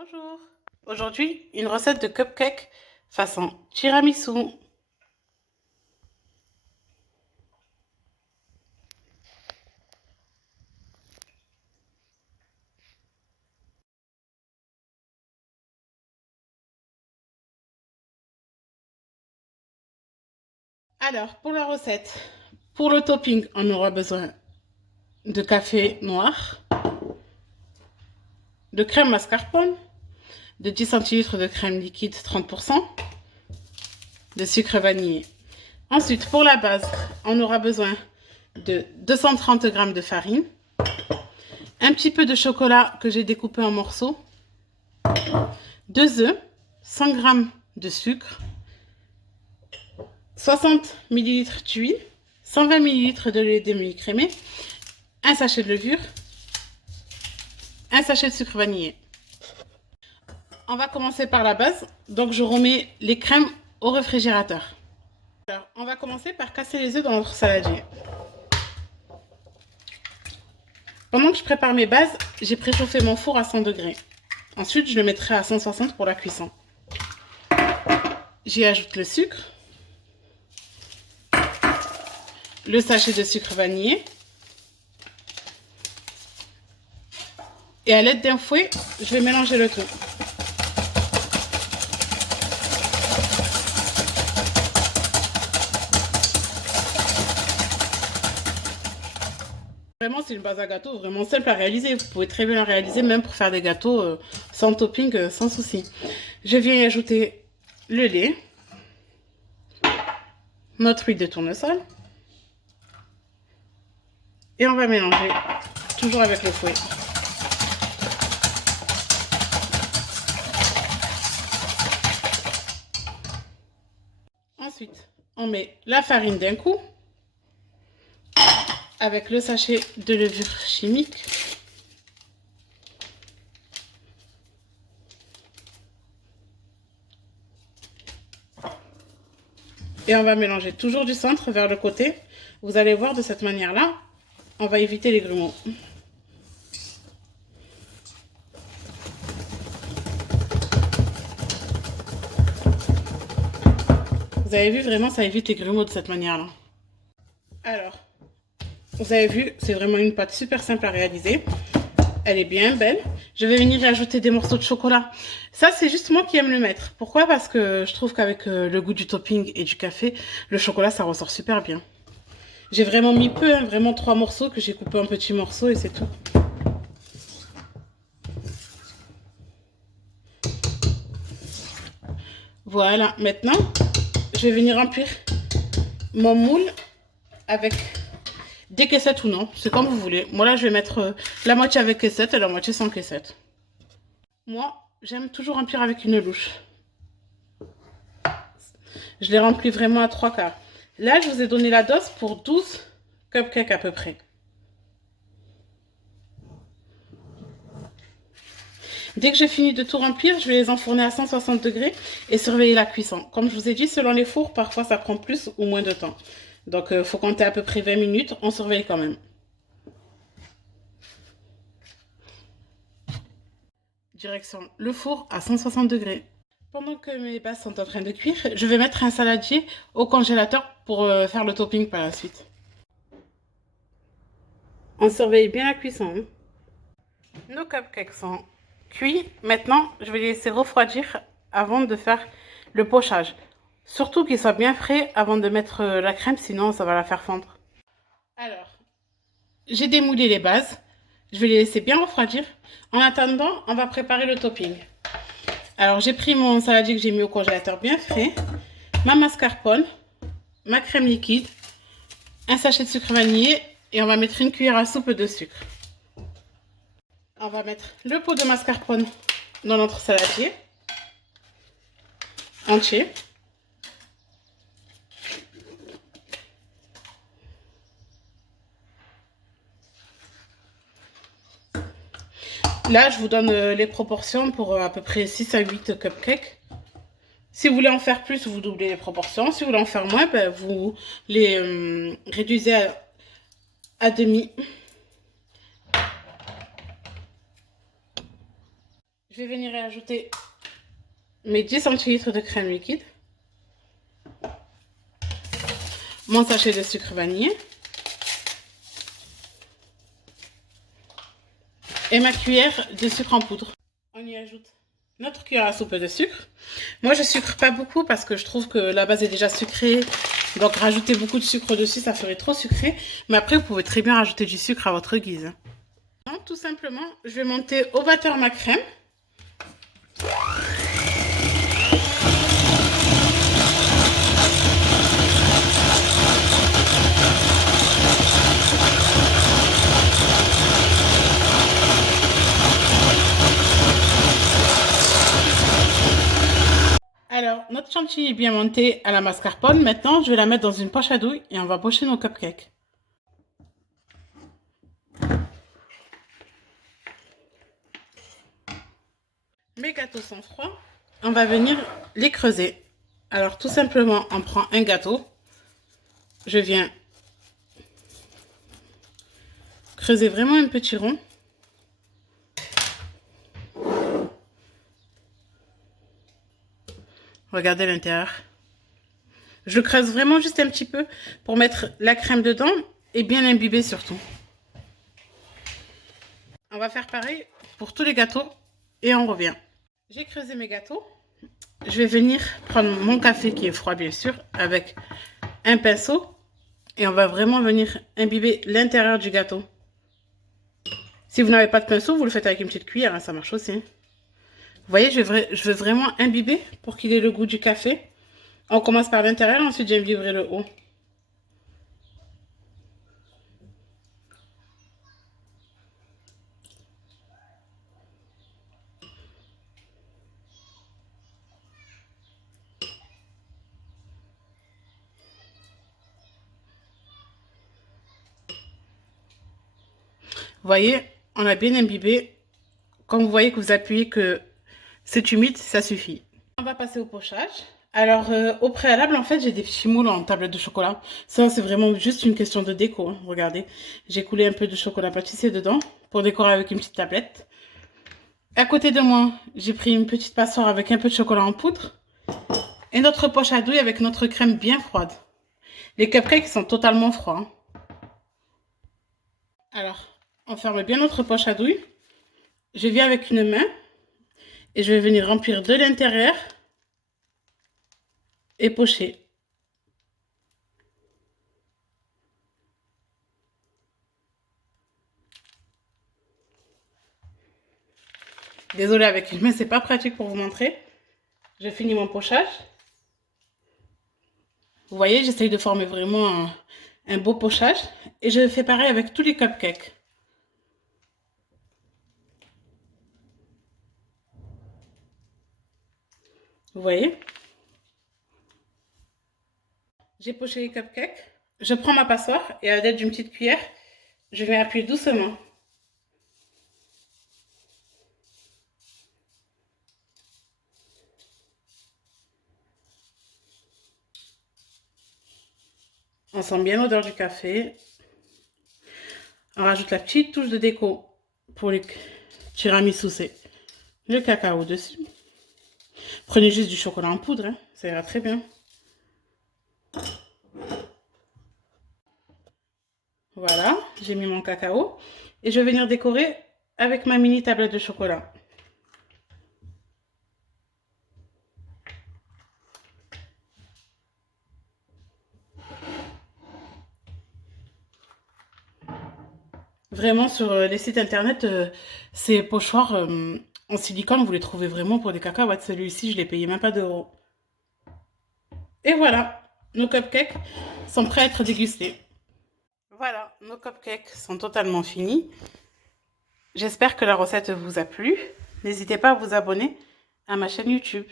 Bonjour. Aujourd'hui, une recette de cupcake façon tiramisu. Alors, pour la recette, pour le topping, on aura besoin de café noir, de crème mascarpone, de 10 centilitres de crème liquide 30%, de sucre vanillé. Ensuite, pour la base, on aura besoin de 230 g de farine, un petit peu de chocolat que j'ai découpé en morceaux, 2 œufs, 100 g de sucre, 60 ml d'huile, 120 ml de lait demi-écrémé, un sachet de levure, un sachet de sucre vanillé. On va commencer par la base. Donc, je remets les crèmes au réfrigérateur. Alors, on va commencer par casser les œufs dans notre saladier. Pendant que je prépare mes bases, j'ai préchauffé mon four à 100 degrés. Ensuite, je le mettrai à 160 pour la cuisson. J'y ajoute le sucre, le sachet de sucre vanillé et à l'aide d'un fouet, je vais mélanger le tout. Vraiment, c'est une base à gâteau vraiment simple à réaliser. Vous pouvez très bien la réaliser même pour faire des gâteaux sans topping, sans souci. Je viens y ajouter le lait, notre huile de tournesol et on va mélanger toujours avec le fouet. Ensuite, on met la farine d'un coup avec le sachet de levure chimique. Et on va mélanger toujours du centre vers le côté. Vous allez voir de cette manière-là, on va éviter les grumeaux. Vous avez vu, vraiment, ça évite les grumeaux de cette manière-là. Alors, vous avez vu, c'est vraiment une pâte super simple à réaliser. Elle est bien belle. Je vais venir y ajouter des morceaux de chocolat. Ça, c'est juste moi qui aime le mettre. Pourquoi? Parce que je trouve qu'avec le goût du topping et du café, le chocolat, ça ressort super bien. J'ai vraiment mis peu, hein, vraiment 3 morceaux que j'ai coupé en petits morceaux et c'est tout. Voilà, maintenant, je vais venir remplir mon moule avec des caissettes ou non, c'est comme vous voulez. Moi là, je vais mettre la moitié avec caissette et la moitié sans caissette. Moi, j'aime toujours remplir avec une louche. Je les remplis vraiment à 3/4. Là, je vous ai donné la dose pour 12 cupcakes à peu près. Dès que j'ai fini de tout remplir, je vais les enfourner à 160 degrés et surveiller la cuisson. Comme je vous ai dit, selon les fours, parfois ça prend plus ou moins de temps. Donc, il faut compter à peu près 20 minutes. On surveille quand même. Direction le four à 160 degrés. Pendant que mes bases sont en train de cuire, je vais mettre un saladier au congélateur pour faire le topping par la suite. On surveille bien la cuisson. Nos cupcakes sont cuits. Maintenant, je vais les laisser refroidir avant de faire le pochage. Surtout qu'ils soient bien frais avant de mettre la crème, sinon ça va la faire fondre. Alors, j'ai démoulé les bases. Je vais les laisser bien refroidir. En attendant, on va préparer le topping. Alors, j'ai pris mon saladier que j'ai mis au congélateur bien frais, ma mascarpone, ma crème liquide, un sachet de sucre vanillé et on va mettre une cuillère à soupe de sucre. On va mettre le pot de mascarpone dans notre saladier entier. Là, je vous donne les proportions pour à peu près 6 à 8 cupcakes. Si vous voulez en faire plus, vous doublez les proportions. Si vous voulez en faire moins, ben, vous les réduisez à demi. Je vais venir y ajouter mes 10 centilitres de crème liquide, mon sachet de sucre vanillé et ma cuillère de sucre en poudre. On y ajoute notre cuillère à soupe de sucre. Moi, je sucre pas beaucoup parce que je trouve que la base est déjà sucrée. Donc, rajouter beaucoup de sucre dessus, ça ferait trop sucré. Mais après, vous pouvez très bien rajouter du sucre à votre guise. Donc, tout simplement, je vais monter au batteur ma crème. Alors, notre chantilly est bien monté à la mascarpone. Maintenant, je vais la mettre dans une poche à douille et on va pocher nos cupcakes. Mes gâteaux sont froids. On va venir les creuser. Alors, tout simplement, on prend un gâteau. Je viens creuser vraiment un petit rond. Regardez l'intérieur. Je creuse vraiment juste un petit peu pour mettre la crème dedans et bien l'imbiber surtout. On va faire pareil pour tous les gâteaux et on revient. J'ai creusé mes gâteaux. Je vais venir prendre mon café qui est froid bien sûr avec un pinceau et on va vraiment venir imbiber l'intérieur du gâteau. Si vous n'avez pas de pinceau, vous le faites avec une petite cuillère, hein, ça marche aussi. Vous voyez, je veux vraiment imbiber pour qu'il ait le goût du café. On commence par l'intérieur, ensuite j'imbiberai le haut. Vous voyez, on a bien imbibé. Quand vous voyez que vous appuyez que c'est humide, ça suffit. On va passer au pochage. Alors, au préalable, en fait, j'ai des petits moules en tablette de chocolat. Ça, c'est vraiment juste une question de déco. Hein. Regardez, j'ai coulé un peu de chocolat pâtissier dedans pour décorer avec une petite tablette. À côté de moi, j'ai pris une petite passoire avec un peu de chocolat en poudre. Et notre poche à douille avec notre crème bien froide. Les cupcakes sont totalement froids. Hein. Alors, on ferme bien notre poche à douille. Je viens avec une main et je vais venir remplir de l'intérieur et pocher. Désolée, avec une main, c'est pas pratique pour vous montrer. J'ai fini mon pochage. Vous voyez, j'essaye de former vraiment un beau pochage. Et je fais pareil avec tous les cupcakes. Vous voyez? J'ai poché les cupcakes. Je prends ma passoire et à l'aide d'une petite cuillère, je vais appuyer doucement. On sent bien l'odeur du café. On rajoute la petite touche de déco pour les tiramisu, c'est le cacao dessus. Prenez juste du chocolat en poudre, hein, ça ira très bien. Voilà, j'ai mis mon cacao et je vais venir décorer avec ma mini tablette de chocolat. Vraiment, sur les sites internet, ces pochoirs en silicone, vous les trouvez vraiment pour des cacahuètes. Celui-ci, je l'ai payé même pas d'euros. Et voilà, nos cupcakes sont prêts à être dégustés. Voilà, nos cupcakes sont totalement finis. J'espère que la recette vous a plu. N'hésitez pas à vous abonner à ma chaîne YouTube.